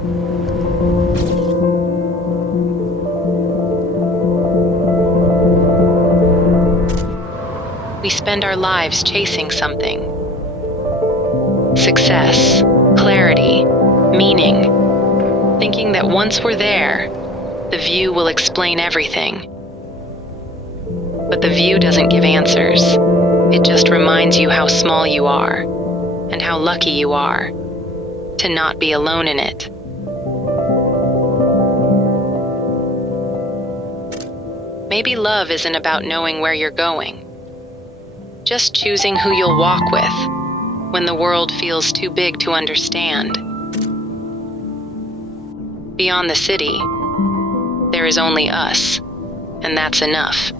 We spend our lives chasing something. Success, clarity, meaning, thinking that once we're there, the view will explain everything. But the view doesn't give answers. It just reminds you how small you are, and how lucky you are to not be alone in it. Maybe love isn't about knowing where you're going, just choosing who you'll walk with when the world feels too big to understand. Beyond the city, there is only us, and that's enough.